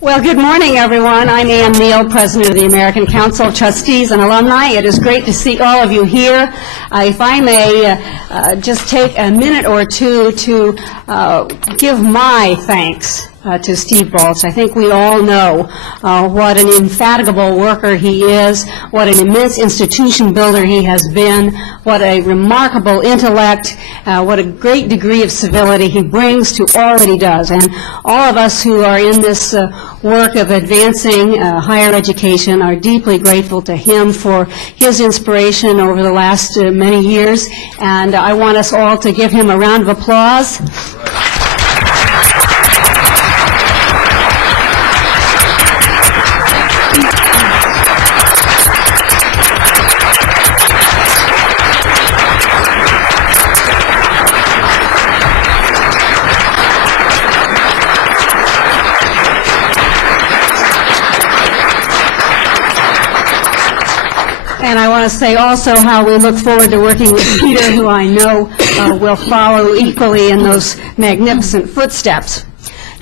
Well, good morning, everyone. I'm Anne Neal, President of the American Council of Trustees and Alumni. It is great to see all of you here. If I may just take a minute or two to give my thanks to Steve Balch. I think we all know what an indefatigable worker he is, what an immense institution builder he has been, what a remarkable intellect, what a great degree of civility he brings to all that he does. And all of us who are in this work of advancing higher education are deeply grateful to him for his inspiration over the last many years. And I want us all to give him a round of applause. And I want to say also how we look forward to working with Peter, who I know will follow equally in those magnificent footsteps.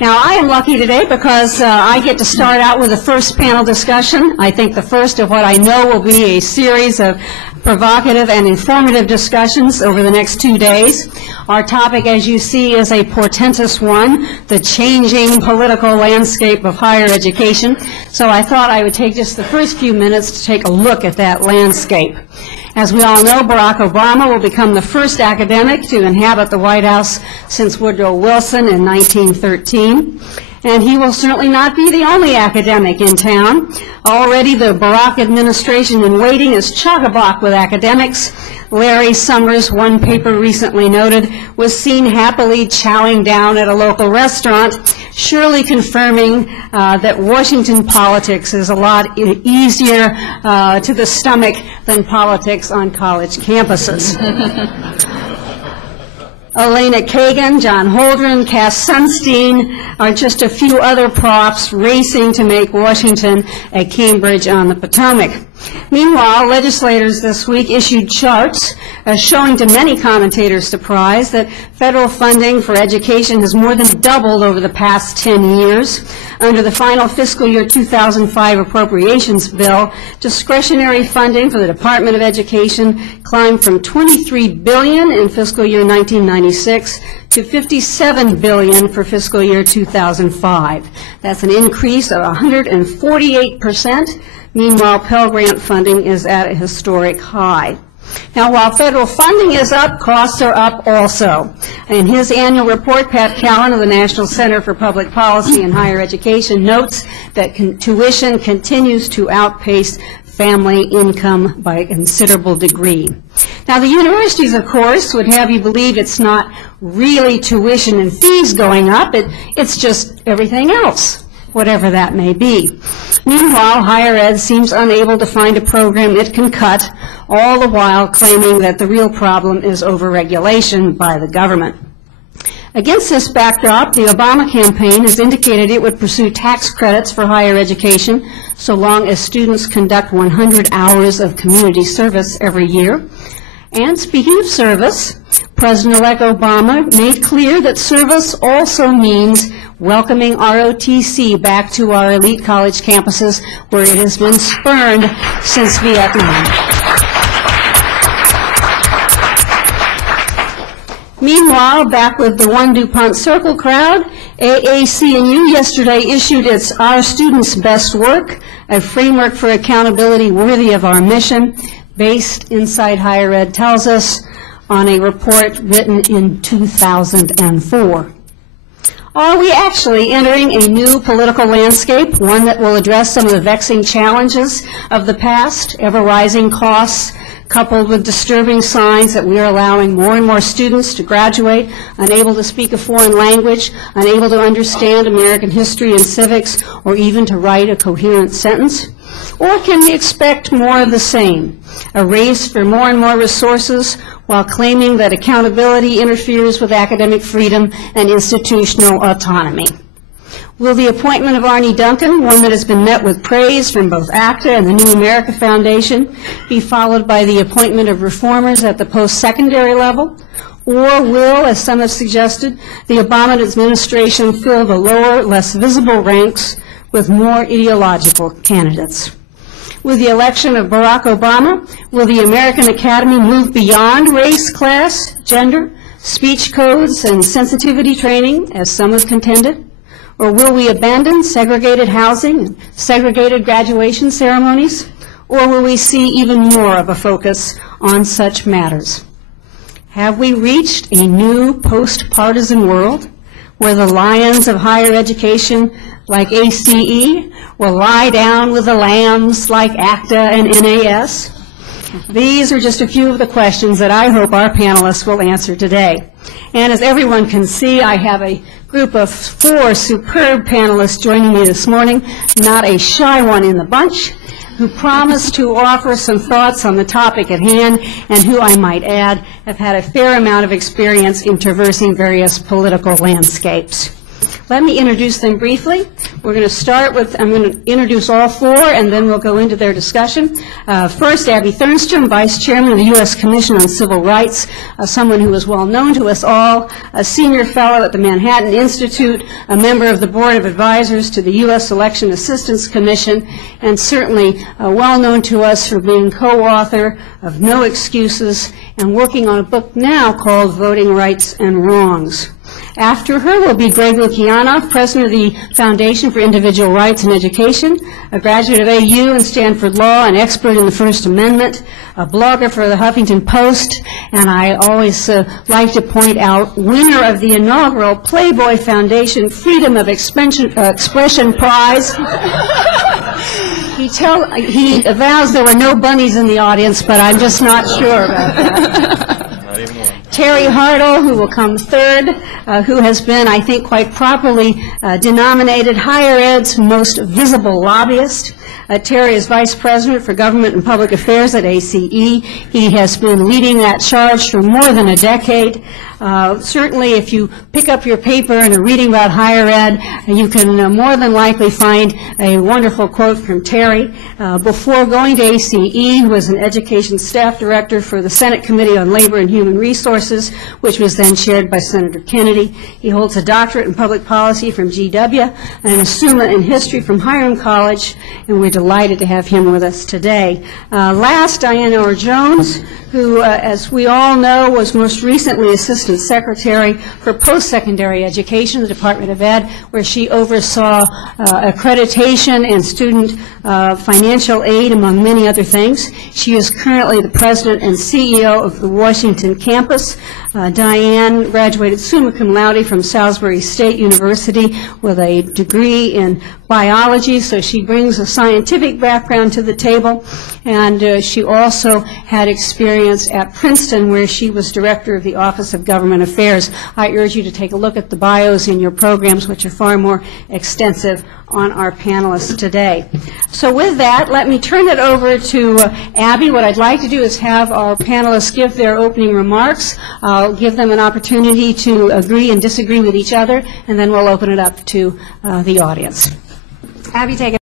Now, I am lucky today because I get to start out with the first panel discussion. I think the first of what I know will be a series of provocative and informative discussions over the next 2 days. Our topic, as you see, is a portentous one, the changing political landscape of higher education. So I thought I would take just the first few minutes to take a look at that landscape. As we all know, Barack Obama will become the first academic to inhabit the White House since Woodrow Wilson in 1913. And he will certainly not be the only academic in town. Already the Barack administration in waiting is chock-a-block with academics. Larry Summers, one paper recently noted, was seen happily chowing down at a local restaurant, surely confirming that Washington politics is a lot easier to the stomach than politics on college campuses. Elena Kagan, John Holdren, Cass Sunstein are just a few other props racing to make Washington a Cambridge on the Potomac. Meanwhile, legislators this week issued charts showing to many commentators' surprise that federal funding for education has more than doubled over the past 10 years. Under the final fiscal year 2005 appropriations bill, discretionary funding for the Department of Education climbed from $23 billion in fiscal year 1996 to $57 billion for fiscal year 2005. That's an increase of 148%. Meanwhile, Pell Grant funding is at a historic high. Now, while federal funding is up, costs are up also. In his annual report, Pat Callan of the National Center for Public Policy and Higher Education notes that tuition continues to outpace family income by a considerable degree. Now, the universities, of course, would have you believe it's not really tuition and fees going up, it's just everything else, whatever that may be. Meanwhile, higher ed seems unable to find a program it can cut, all the while claiming that the real problem is overregulation by the government. Against this backdrop, the Obama campaign has indicated it would pursue tax credits for higher education so long as students conduct 100 hours of community service every year. And speaking of service, President-elect Obama made clear that service also means welcoming ROTC back to our elite college campuses where it has been spurned since Vietnam. Meanwhile, back with the One DuPont Circle crowd, AAC&U yesterday issued its Our Students' Best Work, a framework for accountability worthy of our mission, based, Inside Higher Ed tells us, on a report written in 2004. Are we actually entering a new political landscape, one that will address some of the vexing challenges of the past, ever-rising costs, coupled with disturbing signs that we are allowing more and more students to graduate unable to speak a foreign language, unable to understand American history and civics, or even to write a coherent sentence? Or can we expect more of the same, a race for more and more resources while claiming that accountability interferes with academic freedom and institutional autonomy? Will the appointment of Arne Duncan, one that has been met with praise from both ACTA and the New America Foundation, be followed by the appointment of reformers at the post-secondary level? Or will, as some have suggested, the Obama administration fill the lower, less visible ranks with more ideological candidates. With the election of Barack Obama, will the American Academy move beyond race, class, gender, speech codes, and sensitivity training, as some have contended? Or will we abandon segregated housing and segregated graduation ceremonies? Or will we see even more of a focus on such matters? Have we reached a new post-partisan world where the lions of higher education like ACE will lie down with the lambs like ACTA and NAS? These are just a few of the questions that I hope our panelists will answer today. And as everyone can see, I have a group of 4 superb panelists joining me this morning, not a shy one in the bunch, who promised to offer some thoughts on the topic at hand, and who, I might add, have had a fair amount of experience in traversing various political landscapes. Let me introduce them briefly. We're going to start with, I'm going to introduce all 4, and then we'll go into their discussion. First, Abby Thernstrom, Vice Chairman of the U.S. Commission on Civil Rights, someone who is well known to us all, a senior fellow at the Manhattan Institute, a member of the Board of Advisors to the U.S. Election Assistance Commission, and certainly well known to us for being co-author of No Excuses and working on a book now called Voting Rights and Wrongs. After her will be Greg Lukianoff, President of the Foundation for Individual Rights and Education, a graduate of AU and Stanford Law, an expert in the First Amendment, a blogger for the Huffington Post, and I always like to point out, winner of the inaugural Playboy Foundation Freedom of Expression Prize. He avows there were no bunnies in the audience, but I'm just not sure about that. Terry Hartle, who will come third, who has been, I think, quite properly denominated higher ed's most visible lobbyist. Terry is Vice President for Government and Public Affairs at ACE. He has been leading that charge for more than a decade. Certainly, if you pick up your paper and are reading about higher ed, you can more than likely find a wonderful quote from Terry. Before going to ACE, he was an education staff director for the Senate Committee on Labor and Human Resources, which was then chaired by Senator Kennedy. He holds a doctorate in public policy from GW and a Summa in history from Hiram College, and we're delighted to have him with us today. Last, Diana Orr-Jones, who, as we all know, was most recently Assistant Secretary for Post-Secondary Education, the Department of Ed, where she oversaw accreditation and student financial aid, among many other things. She is currently the President and CEO of the Washington campus. Diane graduated summa cum laude from Salisbury State University with a degree in biology, so she brings a scientific background to the table, and she also had experience at Princeton, where she was director of the Office of Government Affairs. I urge you to take a look at the bios in your programs, which are far more extensive on our panelists today. So with that, let me turn it over to Abby. What I'd like to do is have our panelists give their opening remarks. I'll give them an opportunity to agree and disagree with each other, and then we'll open it up to the audience. Abby, take it.